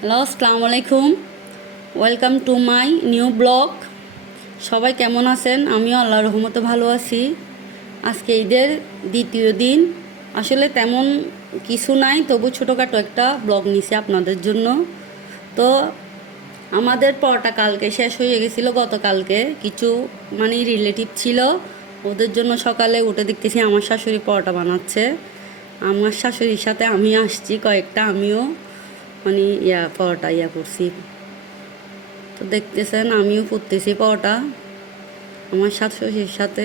Hello, আসসালামু আলাইকুম। Welcome to my new blog. সবাই কেমন আছেন? আমিও আল্লাহর রহমতে ভালো আছি। আজকে ঈদের দ্বিতীয় দিন। আসলে তেমন কিছু নাই, তবু ছোটোখাটো একটা ব্লগ নিছি আপনাদের জন্য। তো আমাদের পরোটা কালকে শেষ হয়ে গেছিলো, গতকালকে কিছু রিলেটিভ ছিল, ওদের জন্য সকালে উঠে দেখতেছি আমার শাশুড়ি পরোটা বানাচ্ছে। আমার শাশুড়ির সাথে আমি আসছি কয়েকটা, আমিও পরোটা করছি। তো দেখতেছেন আমিও করতেছি পরোটা আমার শাশুড়ির সাথে।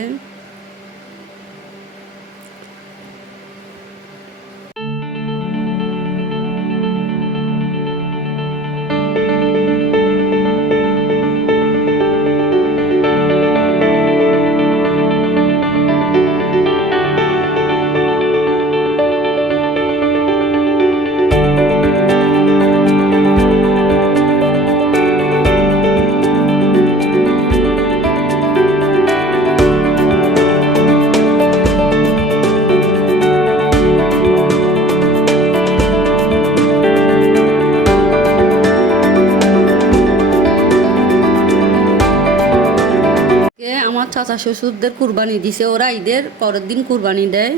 আমার চাচা শ্বশুরদের কুরবানি দিছে, ওরা ঈদের পরের দিন কুরবানি দেয়।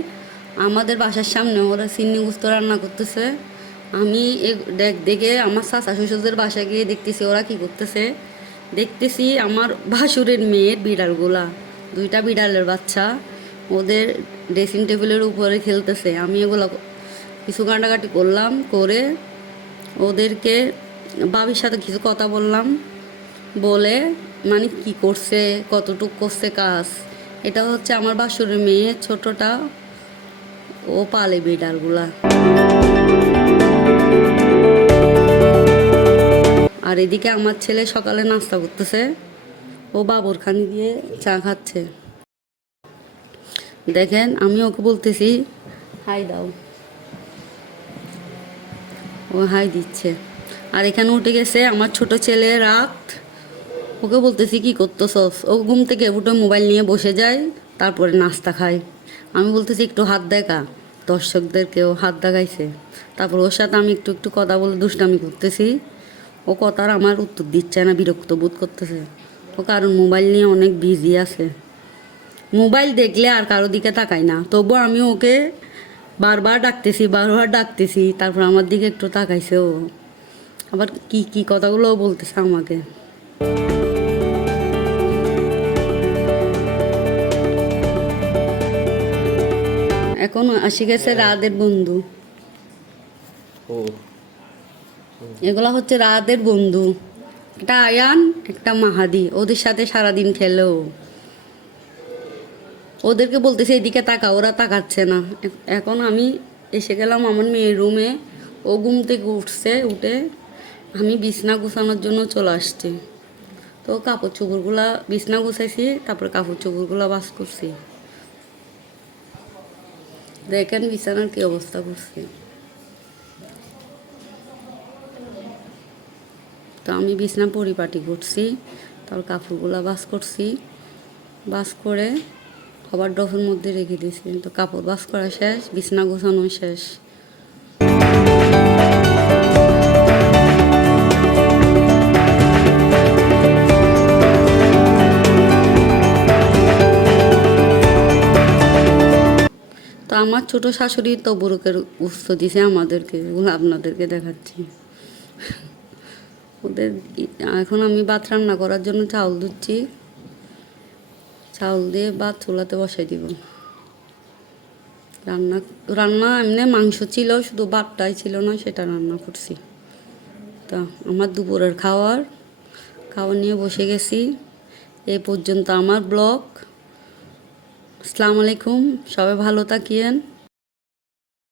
আমাদের বাসার সামনে ওরা সিন্নি গুস্ত রান্না করতেছে। আমি দেখে আমার চাচা শ্বশুরদের বাসায় গিয়ে দেখতেছি ওরা কি করতেছে। দেখতেছি আমার ভাসুরের মেয়ের বিড়ালগুলা, দুইটা বিড়ালের বাচ্চা ওদের ড্রেসিং টেবিলের উপরে খেলতেছে। আমি এগুলো কিছু কাটাকাটি করলাম, করে ওদেরকে বাবির সাথে কিছু কথা বললাম, বলে কি করছে, কতটুক করছে কাজ। এটা হচ্ছে আমার বাসুরের মেয়ে, ছোটটা, ও পালে বিড়ালগুলা। আর এদিকে আমার ছেলে সকালে নাস্তা করতেছে, ও বাবুর খানি দিয়ে চা খাচ্ছে। দেখেন আমি ওকে বলতেছি হাই দাও, ও হাই দিচ্ছে। আর এখানে উঠে গেছে আমার ছোট ছেলে রাত, ওকে বলতেছি কি করতেছস, ও ঘুম থেকে উঠে মোবাইল নিয়ে বসে যায়, তারপরে নাস্তা খায়। আমি বলতেছি একটু হাত দেখা, দর্শকদেরকেও হাত দেখাইছে। তারপর ওর সাথে আমি একটু একটু কথা বলে দুষ্টামি করতেছি। ও কথার আমার উত্তর দিচ্ছে না, বিরক্ত বোধ করতেছে ও, কারণ মোবাইল নিয়ে অনেক বিজি আছে। মোবাইল দেখলে আর কারো দিকে তাকায় না, তবু আমি ওকে বারবার ডাকতেছি, তারপর আমার দিকে একটু তাকাইছে ও। আবার কি কি কথাগুলো বলতেছে আমাকে। এখন আসি গেছে রাদের বন্ধু, এগুলা হচ্ছে রাদের বন্ধু, একটা আয়ান একটা মাহাদি, ওদের সাথে সারাদিন খেলেও। ওদেরকে বলতেছে এদিকে তাকা, ওরা তাকাচ্ছে না। এখন আমি এসে গেলাম আমার মেয়ের রুমে, ও ঘুম থেকে উঠছে, উঠে আমি বিছনা গুছানোর জন্য চলে আসছি। তো কাপড় চোপড়গুলা বিছনা গুছাইছি, তারপরে কাপড় চোপড়গুলা বাস করছি। দেখেন বিছানার কি অবস্থা করছি। তো আমি বিছনা পরিপাটি করছি, তারপর কাপড়গুলা বাস করছি, বাস করে আবার ডফের মধ্যে রেখে দিয়েছি। তো কাপড় বাস করা শেষ, বিছনা গোছানো শেষ। তো আমার ছোট শাশুড়ি তবরকের উৎস দিছে আমাদেরকে, এগুলো আপনাদেরকে দেখাচ্ছি। ওদের এখন আমি ভাত রান্না করার জন্য চাউল দিচ্ছি, চাউল দিয়ে ভাত চুলাতে বসাই দিব। রান্না এমনি মাংস ছিল, শুধু ভাতটাই ছিল না, সেটা রান্না করছি। তা আমার দুপুরের খাওয়ার নিয়ে বসে গেছি। এই পর্যন্ত আমার ব্লগ। আসসালামু আলাইকুম, সবাই ভালো থাকিয়েন।